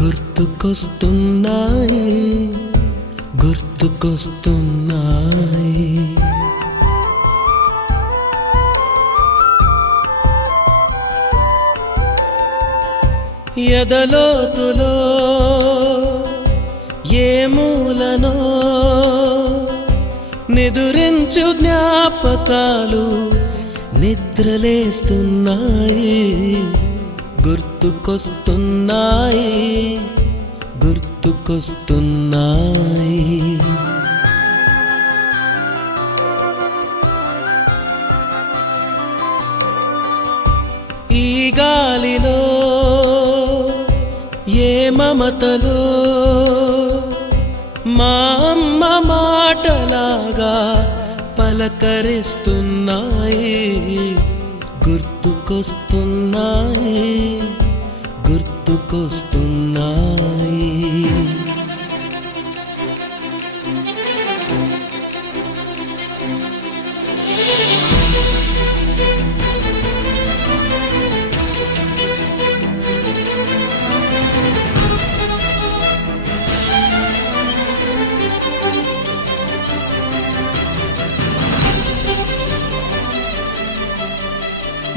గుర్తుకొస్తున్నాయి గుర్తుకొస్తున్నాయి ఎదలోతులో ఏ మూలనో నిదురించు జ్ఞాపకాలు నిద్రలేస్తున్నాయి గుర్తుకొస్తున్నాయి గుర్తుకొస్తున్నాయి ఈ గాలిలో ఏ మమతలో మా అమ్మ మాటలాగా పలకరిస్తున్నాయి గుర్తుకొస్తున్నాయి గుర్తుకొస్తున్నాయి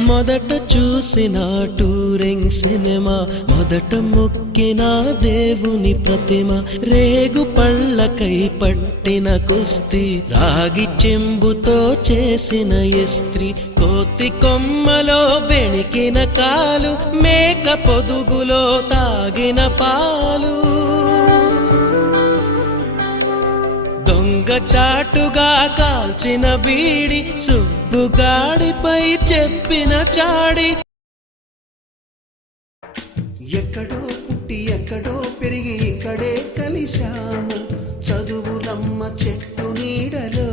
మొదట చూసిన టూరింగ్ సినిమా మొదట మొక్కిన దేవుని ప్రతిమ రేగు పళ్ళకై పట్టిన కుస్తీ రాగి చెంబుతో చేసిన ఇస్త్రీ కోతి కొమ్మలో బెణికిన కాలు మేక పొదుగులో తాగిన పాలు దొంగ చాటుగా కాల్చిన బీడి సుబ్బుగాడిపై చెప్పిన చాడి ఎక్కడో పుట్టి ఎక్కడో పెరిగి ఇక్కడే కలిశాము చదువులమ్మ చెట్టు నీడలో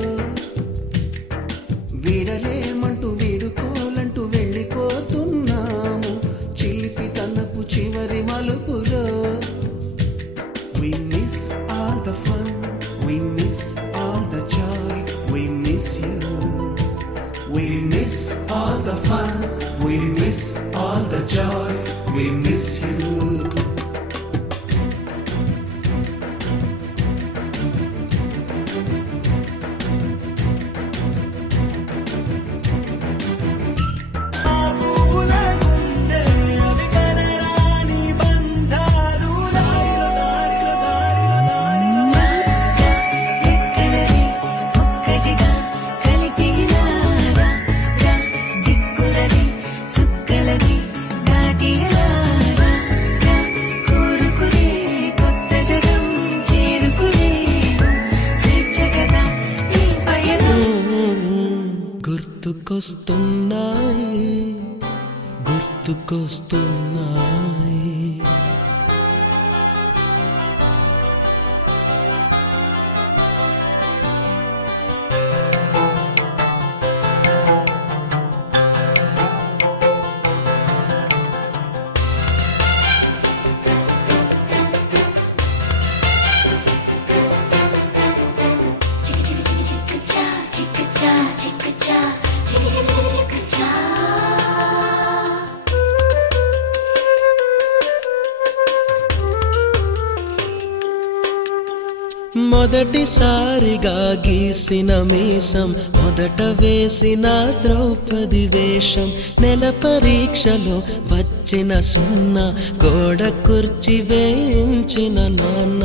వీడలేమంటూ వీడుకోలంటూ వెళ్ళిపోతున్నాము చిలిపి తనపు చివరి మలుపులో We miss all the fun, we miss all the joy, we miss you. We miss all the fun, we miss all the joy, we miss you. గుర్తుకొస్తున్నాయి గుర్తుకొస్తున్నాయి మొదటిసారిగా గీసిన మీసం మొదట వేసిన ద్రౌపది వేషం నెల పరీక్షలో వచ్చిన సున్నా గోడ కుర్చీ వేయించిన నాన్న